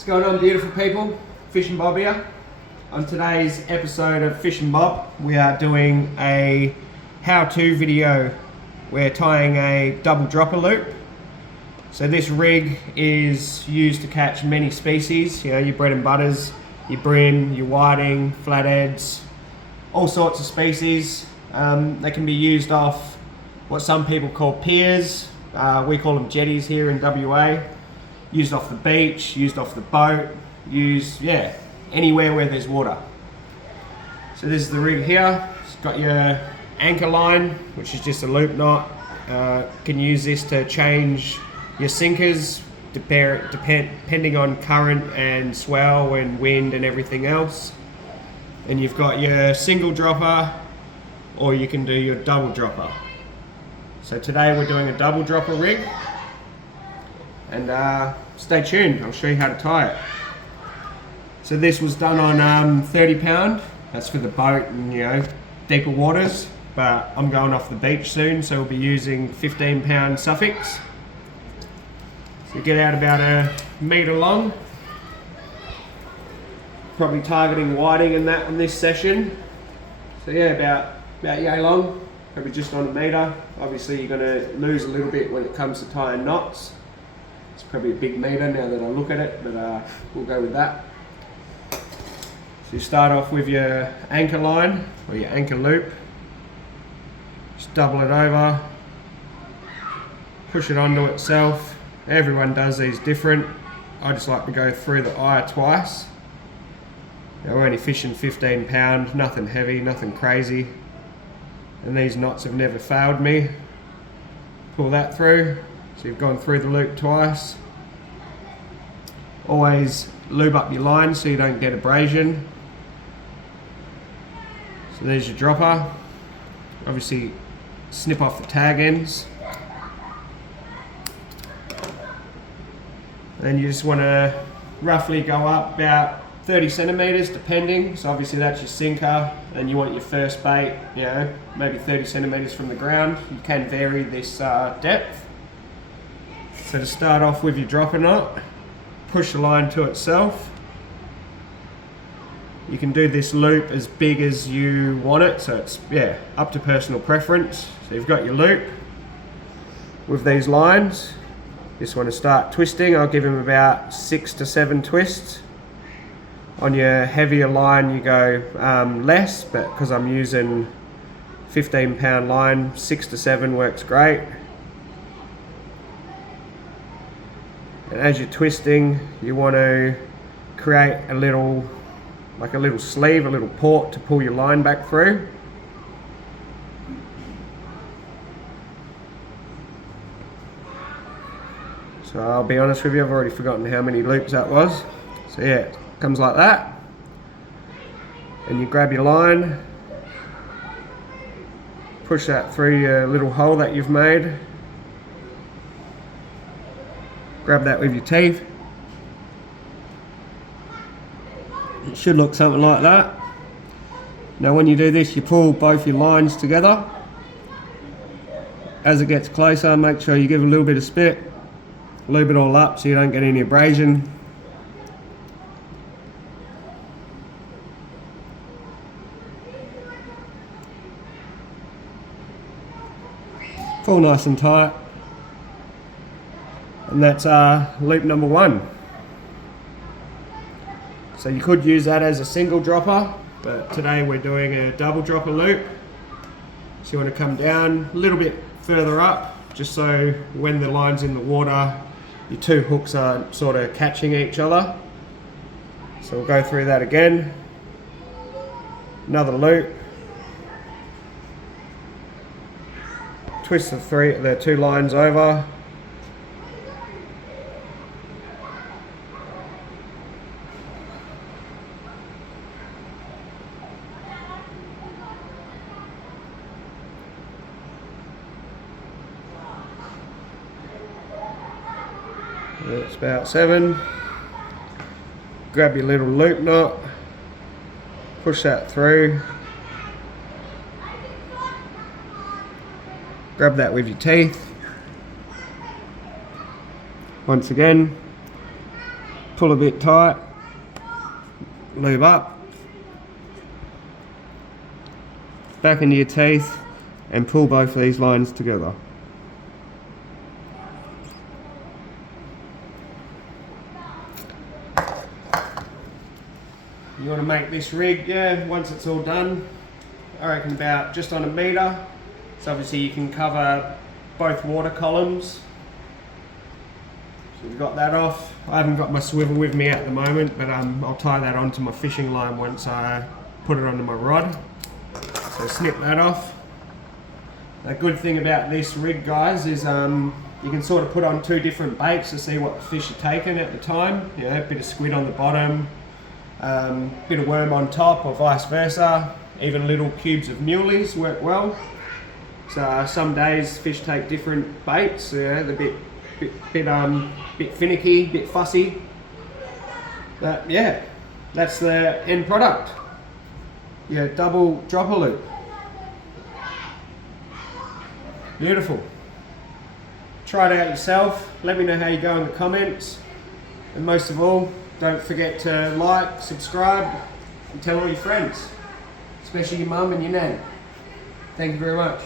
What's going on, beautiful people? Fishin' Bob here. On today's episode of Fishin' Bob, we are doing a how-to video. We're tying a double dropper loop. So this rig is used to catch many species, you know, your bread and butters, your bream, your whiting, flatheads, all sorts of species. They can be used off what some people call piers. We call them jetties here in WA. Used off the beach, used off the boat, used, anywhere where there's water. So this is the rig here. It's got your anchor line, which is just a loop knot. Can use this to change your sinkers depending on current and swell and wind and everything else. And you've got your single dropper, or you can do your double dropper. So today we're doing a double dropper rig. And stay tuned, I'll show you how to tie it. So this was done on 30 pound, that's for the boat and, you know, deeper waters, but I'm going off the beach soon, so we'll be using 15 pound suffix. So you get out about a metre long, probably targeting whiting and that on this session. So yeah, about yay long, probably just on a metre. Obviously you're going to lose a little bit when it comes to tying knots. It's probably a big metre now that I look at it, but we'll go with that. So you start off with your anchor line, or your anchor loop. Just double it over, push it onto itself. Everyone does these different. I just like to go through the eye twice. Now we're only fishing 15 pound, nothing heavy, nothing crazy. And these knots have never failed me. Pull that through. So you've gone through the loop twice. Always lube up your line so you don't get abrasion. So there's your dropper. Obviously snip off the tag ends. Then you just want to roughly go up about 30 centimeters depending. So obviously that's your sinker, and you want your first bait, you know, maybe 30 centimeters from the ground. You can vary this depth. So to start off with your dropper knot, push the line to itself. You can do this loop as big as you want it, so it's up to personal preference. So you've got your loop with these lines. Just want to start twisting. I'll give them about 6 to 7 twists. On your heavier line you go less, but because I'm using 15 pound line, 6 to 7 works great. And as you're twisting, you want to create a little sleeve, a little port to pull your line back through. So I'll be honest with you, I've already forgotten how many loops that was. So yeah, it comes like that. And you grab your line, push that through your little hole that you've made. Grab that with your teeth. It should look something like that. Now when you do this, you pull both your lines together. As it gets closer, make sure you give a little bit of spit, lube it all up so you don't get any abrasion. Pull nice and tight. And that's loop number 1. So you could use that as a single dropper, but today we're doing a double dropper loop. So you want to come down a little bit further up, just so when the line's in the water, your two hooks aren't sort of catching each other. So we'll go through that again. Another loop. Twist the two lines over. That's about 7. Grab your little loop knot, push that through, grab that with your teeth. Once again, pull a bit tight, lube up, back into your teeth, and pull both of these lines together. You want to make this rig, once it's all done, I reckon about just on 1 metre. So obviously you can cover both water columns. So we've got that off. I haven't got my swivel with me at the moment, but I'll tie that onto my fishing line once I put it onto my rod. So snip that off. The good thing about this rig, guys, is you can sort of put on 2 different baits to see what the fish are taking at the time. You know, a bit of squid on the bottom, bit of worm on top, or vice versa. Even little cubes of muleys work well. So some days fish take different baits. They're a bit finicky, bit fussy. But yeah, that's the end product. Yeah, double dropper loop. Beautiful. Try it out yourself. Let me know how you go in the comments. And most of all, don't forget to like, subscribe, and tell all your friends, especially your mum and your nan. Thank you very much.